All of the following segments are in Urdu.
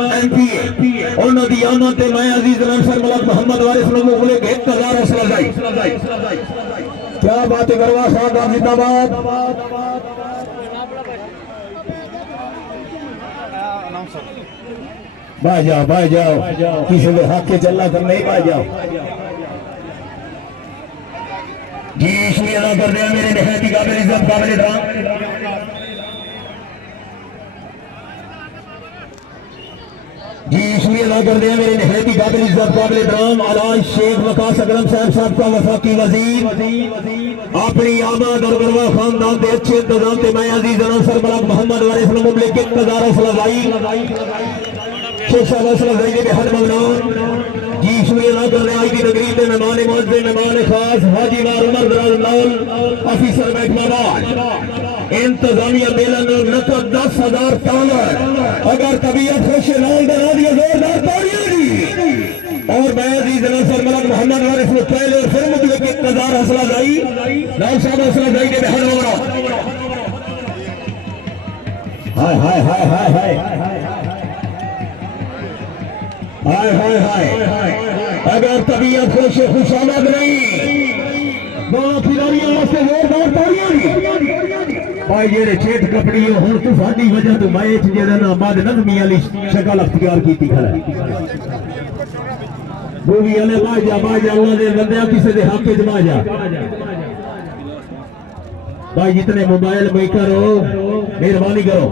ایم پی انہوں دی آمد تے میں عزیز انصر ملک محمد وارث لوگوں بولے کہ 1000 حوصلہ افزائی. کیا بات ہے گرواہ صاحب زندہ باد. بھائی جاؤ کسی نے حق کے چلنا کر نہیں بھائی جاؤ. جی شکریہ ادا کر دیا میرے نہایت ہی قابل عزت قابل احترام جی شکریہ ادا کر دیا میرے نہایت ہی قابل عزت قابل احترام اعلی شیخ وقاص اکرم صاحب کا وفاقی وزیر اپنی آمد اور گرواہ خاندان کے اچھے انتظام سے میں عزیز انصر ملک محمد وارث مملک 1000 حوصلہ افزائی شیخ صاحب حوصلہ افزائی کے حد ممنون. جی شکریہ ادا کر رہے ہیں آج کی تقریب میں مہمان معزز مہمان خاص حاجی وار عمر دراز نول آفیسر محکمہ آباد انتظامیہ میلہ میں نقد 10,000 ٹالر اگر طبیعت خوش نال بنا دیا زوردار تاڑیاں دی اور میں عزیز انصر ملک محمد وارث نے پہلے اور پھر مطلق 1000 حوصلہ افزائی نال صاحب حوصلہ افزائی کے بہت ممنون. ہائے ہائے ہائے ہائے ہائے ہائے ہائے ہائے اگر طبیعت خوش آمد نہیں بہت کھلاڑیوں واسطے زوردار تاڑیاں دی بھائی جیڑے چیٹ کپڑی ہوں تو ساری وجہ تو میچ جیڑا نا بعد نظمی والی شکل اختیار کیتی کھڑا مووی والے باج جا اللہ دے بندے کسی دے حق وچ باج جا بھائی جتنے موبائل میں کرو مہربانی کرو.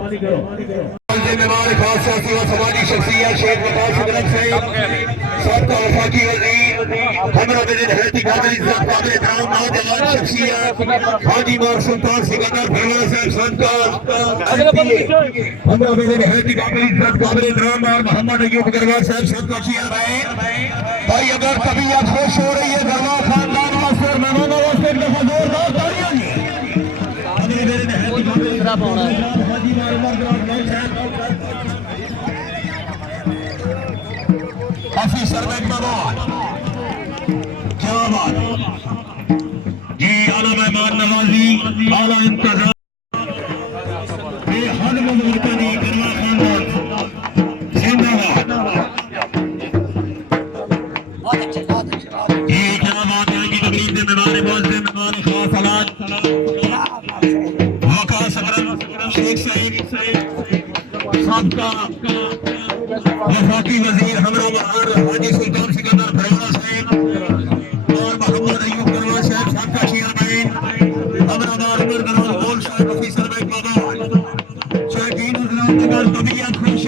مہمان خاص سیاسی و سماجی شخصیت شیخ وقاص اکرم صاحب سابق وفاقی وزیر ہمراہ میرے نہایت ہی قابل عزت قابل احترام نوجوان شخصیت حاجی مار سلطان سکندر بھیڑا صاحب سنکار ہمراہ میرے نہایت ہی قابل عزت قابل احترام اور محمد ایوب گرواہ صاحب شرکت چیئرمین. بھائی اگر طبیعت خوش ہو رہی ہے گرواہ خاندان واسطے اور مہمانوں واسطے ایک دفعہ زوردار تاڑیاں دی. ہمیں میرے نہایت ہی قابل احترام حاجی مار عمر دراز نول صاحب آفیسر محکمہ آباد کیا بات جی اعلیٰ مہمان نوازی اعلیٰ انتظام بے حد مملکتی گرواہ خاندان زندہ باد. جی کیا بات ہے کہ تقریب سے مہمان معزز مہمان خاص حالات وقاص اکرم شیخ صاحب سابق وفاقی وزیر ہمراہ مہار حاجی سلطان سکندر بھیڑا صاحب اور محمد ایوب گرواہ صاحب سابق چیئرمین ہمراہ مہار عمر دراز نول صاحب آفیسر محکمہ آباد شائقین حضرات اگر طبیعت خوش